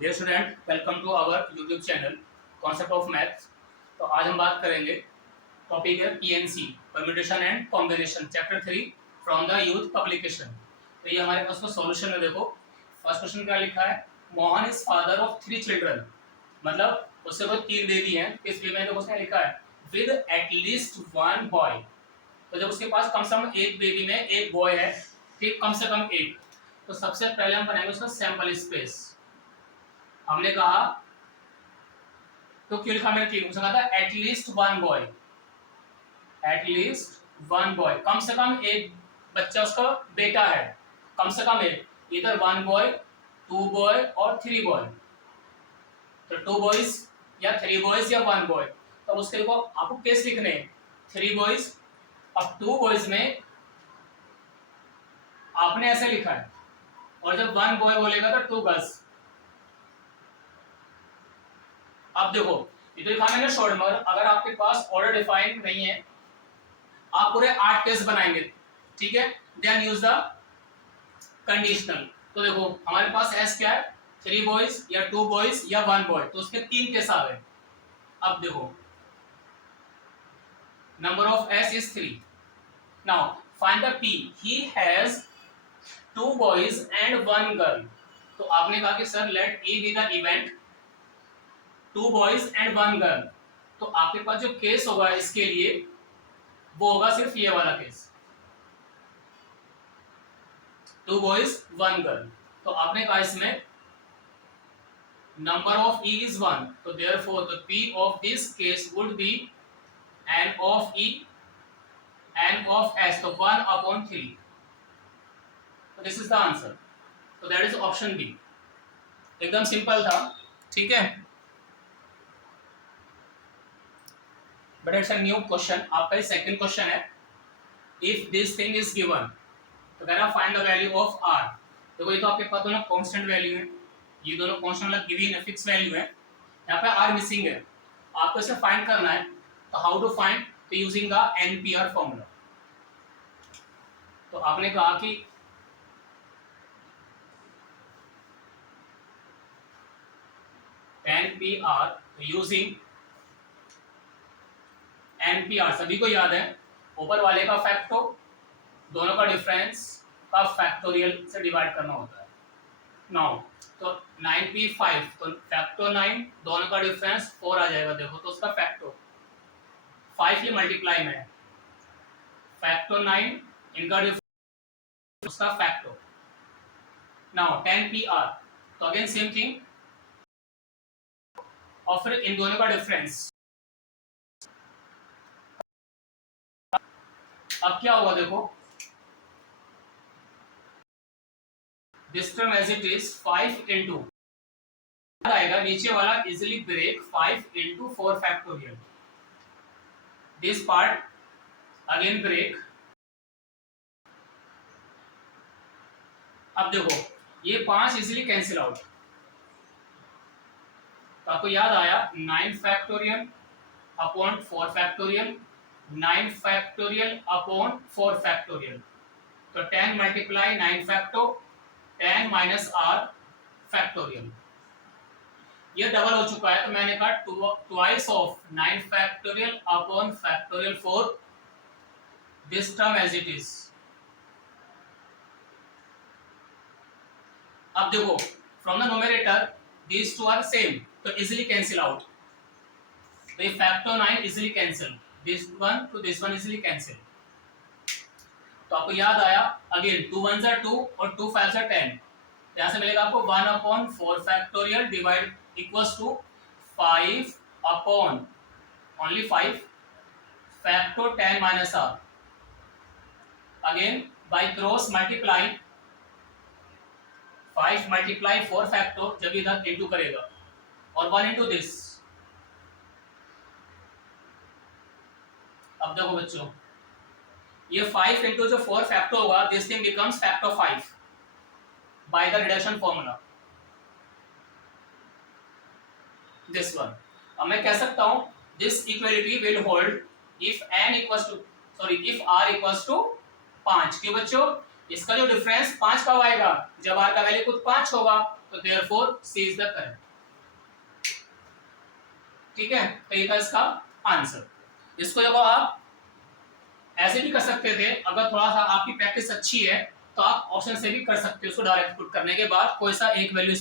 Dear student, welcome to our YouTube channel concept of maths. तो आज हम बात करेंगे, टॉपिक है PNC, permutation and combination, chapter 3 from the youth publication. तो ये हमारे पास को सॉल्यूशन है। देखो फर्स्ट क्वेश्चन क्या लिखा है, Mohan is father of 3 children, मतलब उससे कोई 3 बेबी हैं। इस बेबी में देखो उसने लिखा है विद एटलीस्ट 1 बॉय। तो जब उसके पास कम से कम एक बेबी में एक बॉय है, ठीक, कम से कम एक, तो सबसे पहले हम बनाएंगे उसका सैंपल स्पेस। हमने कहा तो क्यों लिखा मैंने तीन, उसने कहा था एटलीस्ट 1 बॉय, एटलीस्ट 1 बॉय, कम से कम एक बच्चा उसका बेटा है, कम से कम एक, इधर 1 बॉय, 2 बॉय और 3 बॉय। तो 2 बॉयज या 3 बॉयज या 1 बॉय। तो उसके लिए आपको केस लिखने हैं 3 बॉयज। अब 2 बॉयज में आपने ऐसे लिखा है, और जब 1 बॉय बोलेगा तो 2 गर्ल्स। अब देखो ये तो लिखा मैंने शॉर्ट, मगर अगर आपके पास ऑर्डर डिफाइंड नहीं है, आप पूरे 8 केस बनाएंगे, ठीक है, देन यूज द कंडीशनल। तो देखो हमारे पास एस क्या है, 3 बॉयज या 2 बॉयज या 1 बॉय, तो उसके 3 केस आ गए। अब देखो number of S is 3। Now find the P, he has 2 boys and 1 girl. तो आपने कहा कि sir let A be the event 2 boys and 1 girl. तो आपके पास जो केस होगा इसके लिए वो होगा सिर्फ ये वाला केस, 2 बॉयज 1 गर्ल। तो आपने कहा इसमें नंबर ऑफ ई इज 1, तो therefore the P of this case would be n of E n of S, तो 1/3। तो दिस इज द आंसर। तो दैट इज ऑप्शन बी। एकदम सिंपल था, ठीक है, but it's a new question. आपका second question है, if this thing is given, तो कह रहा find the value of r. देखो ये तो आपके पास दोनों कांस्टेंट वैल्यू है, ये दोनों कांस्टेंट मतलब गिवन है, फिक्स वैल्यू है। यहाँ पे आर मिसिंग है, आपको इसे फाइंड करना है। तो हाउ टू फाइंड, तो यूजिंग द एनपीआर फॉर्मूला। तो आपने कहा कि एनपीआर, यूजिंग एनपीआर सभी को याद है, ऊपर वाले का फैक्टो, दोनों का डिफरेंस का फैक्टोरियल से डिवाइड करना होता है। 9, तो 9p5, तो फैक्टो 9, दोनों का डिफरेंस 4 आ जाएगा। देखो तो उसका फैक्टो 5 ये मल्टीप्लाई में है, फैक्टो 9 इनका डिफरेंस उसका फैक्टो। नाउ 10pr, तो अगेन सेम थिंग, और फिर इन दोनों का डिफरेंस। अब क्या होगा देखो, this term as it is 5 into आएगा नीचे वाला, easily break 5 into 4 factorial, this part again break. अब देखो ये 5 इजिली कैंसिल आउट, तो आपको याद आया 9 factorial upon 4 factorial, 9 factorial upon 4 factorial, तो 10 multiply 9 facto, 10 minus r factorial. ये डबल हो चुका है, तो मैंने कहा twice of 9 factorial upon factorial 4, this term as it is. अब देखो from the numerator these two are same, तो इजीली कैंसिल आउट, तो ये factor 9 easily cancel, this one to this one easily cancel. तो आपको याद आया अगेन 2 1s are 2 और 2 5s are 10, यहां से मिलेगा आपको 1/4 factorial divide equals to 5 upon only 5 facto 10 minus r, again by cross multiply 5 multiply 4 facto, जब इधर इंटू करेगा, और 1 इंटू दिस। अब देखो बच्चों ये 5 इंटू जो 4 फैक्टो होगा, this thing becomes facto 5 by the reduction formula, this one. अब मैं कह सकता हूं this equality will hold if n equals to, sorry if r equals to 5। क्यों बच्चों, इसका जो डिफरेंस 5 कब आएगा, जब r का वैल्यू खुद 5 होगा। तो therefore C is the correct. ठीक है, तो ये था इसका आंसर। इसको देखो आप ऐसे भी कर सकते थे, अगर थोड़ा सा आपकी प्रैक्टिस अच्छी है तो आप ऑप्शन से भी कर सकते हो। उसको डायरेक्ट पुट करने के बाद कोई सा एक वैल्यू